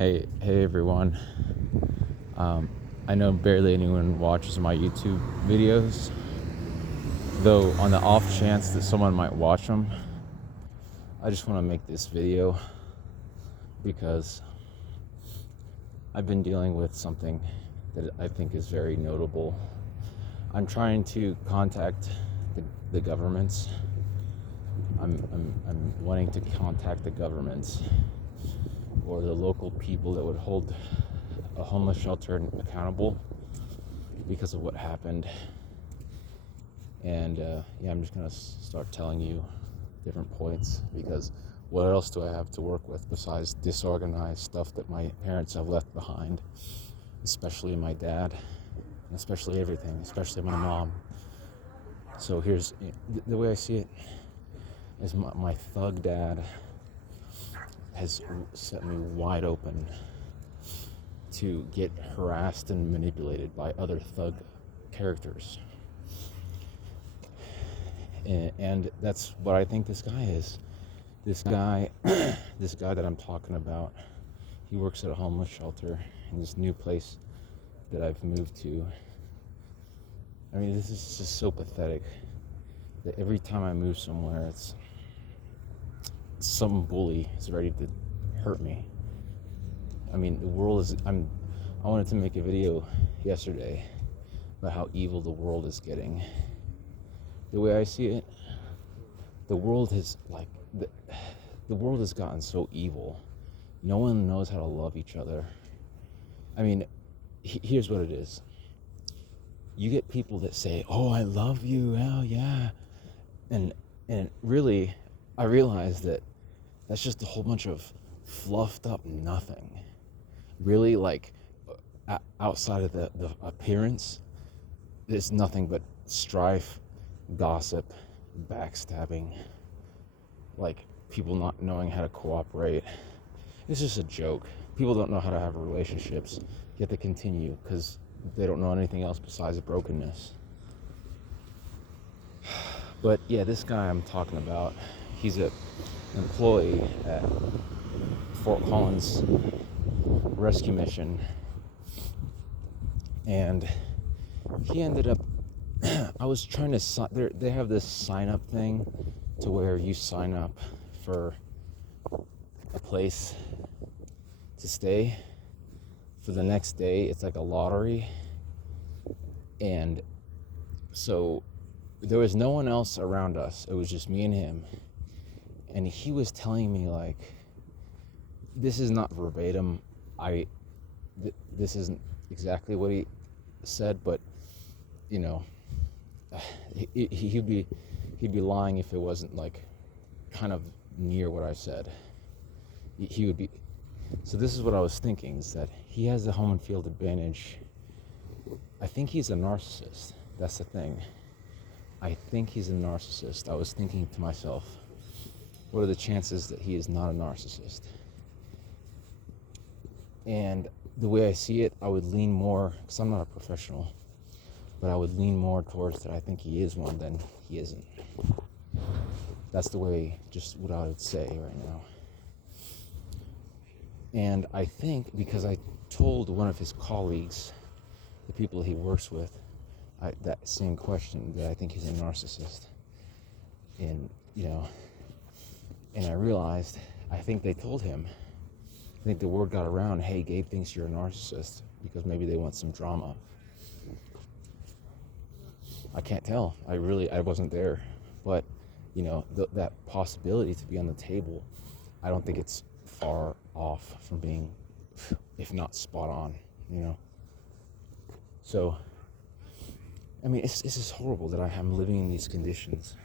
Hey everyone. I know barely anyone watches my YouTube videos, though on the off chance that someone might watch them, I just want to make this video because I've been dealing with something that I think is very notable. I'm trying to contact the governments. I'm wanting to contact the governments or the local people that would hold a homeless shelter accountable because of what happened. And I'm just gonna start telling you different points, because what else do I have to work with besides disorganized stuff that my parents have left behind, especially my dad, and especially everything, especially my mom. So here's the way I see it is my thug dad has set me wide open to get harassed and manipulated by other thug characters. And that's what I think this guy is. This guy that I'm talking about, he works at a homeless shelter in this new place that I've moved to. I mean, this is just so pathetic that every time I move somewhere, it's some bully is ready to hurt me. I mean, the world is, I wanted to make a video yesterday about how evil the world is getting. The way I see it, the world has the world has gotten so evil. No one knows how to love each other. I mean, here's what it is. You get people that say, "Oh, I love you, hell yeah," and really, I realize that that's just a whole bunch of fluffed up nothing. Really, outside of the appearance, there's nothing but strife, gossip, backstabbing, like people not knowing how to cooperate. It's just a joke. People don't know how to have relationships, yet they continue because they don't know anything else besides brokenness. But yeah, this guy I'm talking about, he's an employee at Fort Collins Rescue Mission, and he ended up I was trying to they have this sign up thing to where you sign up for a place to stay for the next day. It's like a lottery. And so there was no one else around us. It was just me and him. And he was telling me, like, this is not verbatim. This isn't exactly what he said, but you know, he'd be lying if it wasn't like kind of near what I said. He would be. So this is what I was thinking, is that he has the home and field advantage. I think he's a narcissist. That's the thing. I think he's a narcissist. I was thinking to myself, what are the chances that he is not a narcissist? And the way I see it, I would lean more, because I'm not a professional, but I would lean more towards that I think he is one than he isn't. That's the way, just what I would say right now. And I think because I told one of his colleagues, the people he works with, that same question, that I think he's a narcissist. And, and I realized, I think they told him. I think the word got around, hey, Gabe thinks you're a narcissist, because maybe they want some drama. I can't tell. I wasn't there. But, that possibility to be on the table, I don't think it's far off from being, if not spot on, So, I mean, it's just horrible that I am living in these conditions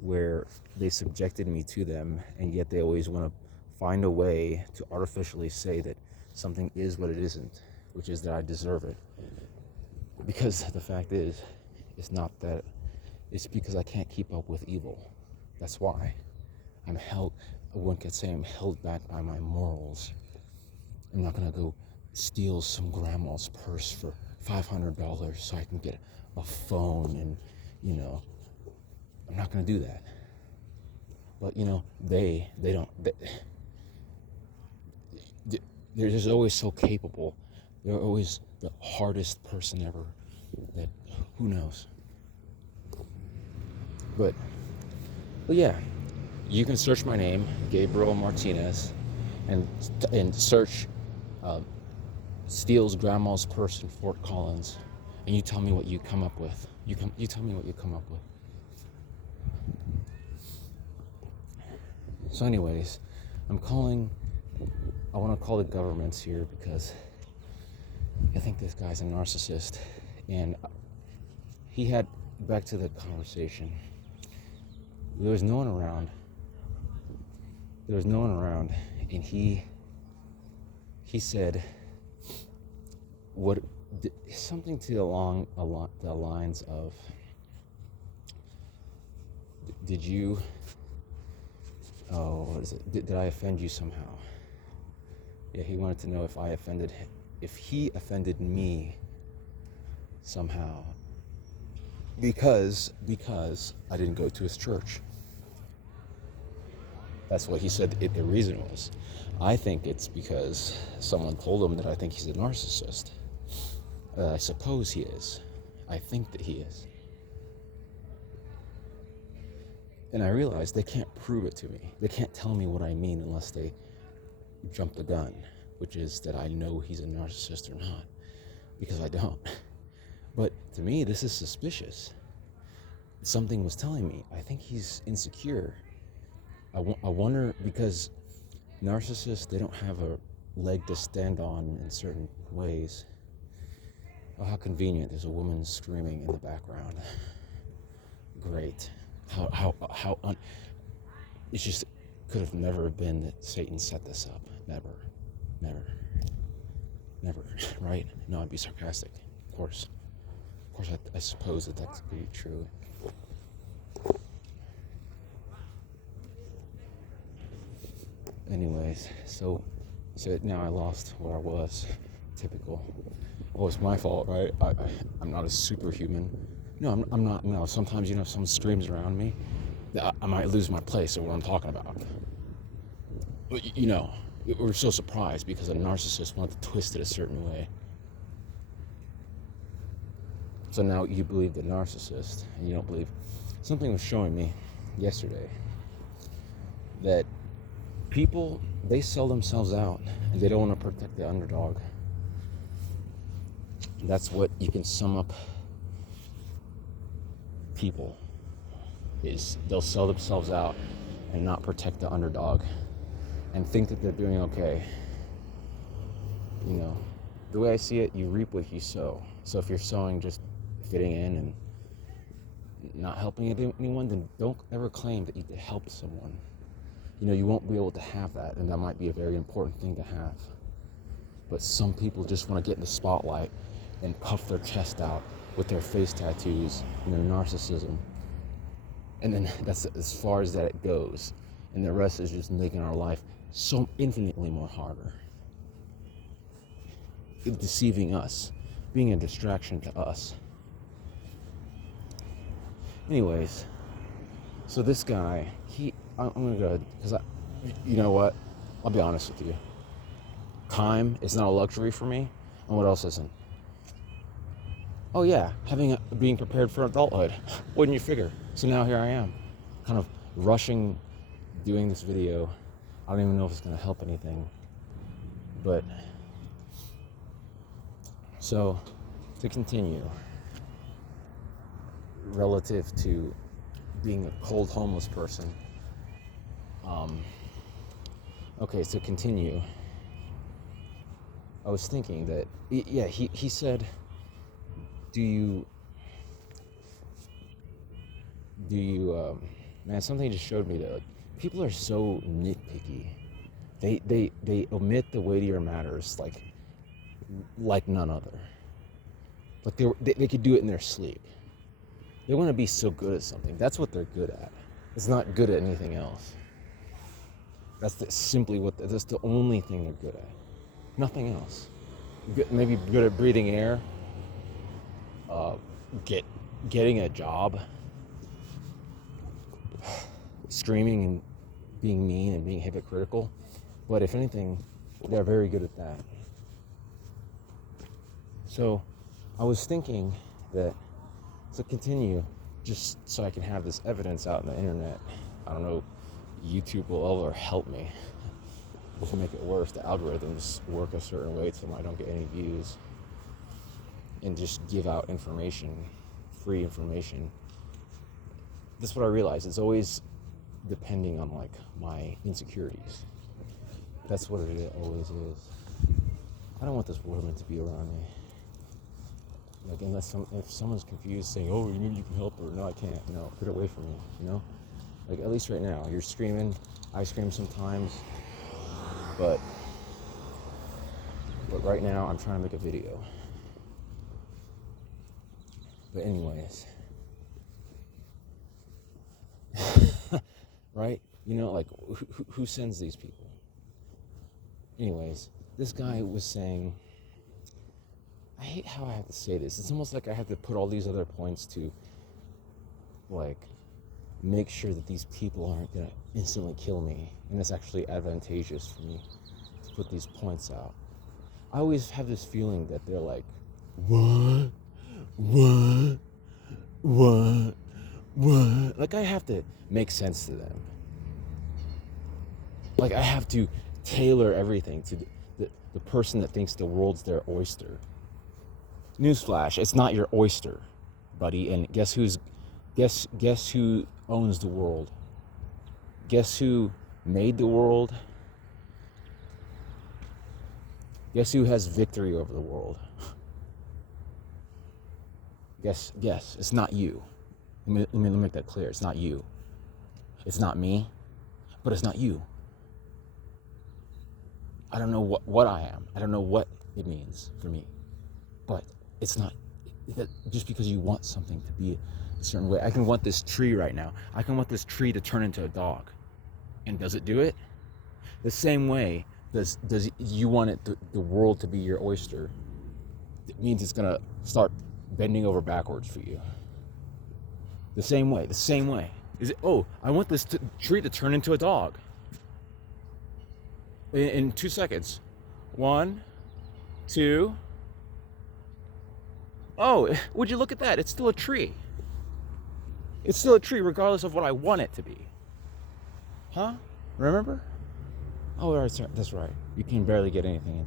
where they subjected me to them, and yet they always want to find a way to artificially say that something is what it isn't, which is that I deserve it. Because the fact is, it's not that. It's because I can't keep up with evil. That's why. I'm held, one could say I'm held back by my morals. I'm not going to go steal some grandma's purse for $500 so I can get a phone and, I'm not going to do that. But, they don't, they're just always so capable. They're always the hardest person ever. That who knows? But yeah, you can search my name, Gabriel Martinez, and search Steele's grandma's purse in Fort Collins, and you tell me what you come up with. You tell me what you come up with. So anyways, I want to call the governments here because I think this guy's a narcissist. And he had, back to the conversation, there was no one around, and he said something along the lines of, what is it? Did I offend you somehow? Yeah, he wanted to know if he offended me somehow because I didn't go to his church. That's what he said the reason was. I think it's because someone told him that I think he's a narcissist. I suppose he is. I think that he is. And I realized they can't prove it to me. They can't tell me what I mean unless they jump the gun, which is that I know he's a narcissist or not, because I don't. But to me, this is suspicious. Something was telling me, I think he's insecure. I wonder, because narcissists, they don't have a leg to stand on in certain ways. Oh, how convenient. There's a woman screaming in the background. Great. It just could have never been that Satan set this up. Never, right? No, I'd be sarcastic. Of course, I suppose that could be true. Anyways, so now I lost where I was. Typical. Oh, it's my fault, right? I'm not a superhuman. No, I'm not. No, sometimes, someone screams around me, I might lose my place of what I'm talking about. But, we're so surprised because a narcissist wanted to twist it a certain way. So now you believe the narcissist, and you don't believe. Something was showing me yesterday that people, they sell themselves out, and they don't want to protect the underdog. That's what you can sum up people, is they'll sell themselves out and not protect the underdog and think that they're doing okay. The way I see it, you reap what you sow. So if you're sowing just fitting in and not helping anyone, then don't ever claim that you helped someone. You won't be able to have that, and that might be a very important thing to have. But some people just want to get in the spotlight and puff their chest out with their face tattoos and their narcissism. And then that's as far as that it goes. And the rest is just making our life so infinitely more harder. Deceiving us, being a distraction to us. Anyways, so this guy, I'm gonna go, because you know what? I'll be honest with you. Time is not a luxury for me, and what else isn't? Oh yeah, being prepared for adulthood. Wouldn't you figure? So now here I am, kind of rushing, doing this video. I don't even know if it's gonna help anything, but so to continue, relative to being a cold homeless person. Okay, so continue. I was thinking that, he said, do you, man, something just showed me that people are so nitpicky. They omit the weightier matters like none other. Like they could do it in their sleep. They want to be so good at something. That's what they're good at. It's not good at anything else. That's the only thing they're good at. Nothing else. Maybe good at breathing air. Getting a job. Screaming and being mean and being hypocritical. But if anything, They're very good at that. So I was thinking that to continue, just so I can have this evidence out on the internet, I don't know, YouTube will ever help me. Just make it worse. The algorithms work a certain way so I don't get any views. And just give out information, free information. That's what I realized. It's always depending on like my insecurities. That's what it always is. I don't want this woman to be around me. Like, if someone's confused saying, oh, you can help her. No, I can't. No, get away from me, you know? Like, at least right now, you're screaming. I scream sometimes. But right now, I'm trying to make a video. But anyways. Right? You know, like, who sends these people? Anyways, this guy was saying, I hate how I have to say this. It's almost like I have to put all these other points to, like, make sure that these people aren't going to instantly kill me. And it's actually advantageous for me to put these points out. I always have this feeling that they're like, what? Like, I have to make sense to them. Like, I have to tailor everything to the person that thinks the world's their oyster. Newsflash, it's not your oyster, buddy. And guess who owns the world? Guess who made the world? Guess who has victory over the world? Guess, it's not you. Let me make that clear. It's not you. It's not me, but it's not you. I don't know what I am. I don't know what it means for me. But it's not that just because you want something to be a certain way. I can want this tree right now. I can want this tree to turn into a dog. And does it do it? The same way does you want it the world to be your oyster. It means it's gonna start bending over backwards for you. The same way. Is it, oh, I want this tree to turn into a dog. In 2 seconds. 1, 2. Oh, would you look at that? It's still a tree. It's still a tree regardless of what I want it to be. Huh? Remember? Oh, that's right. You can barely get anything inside.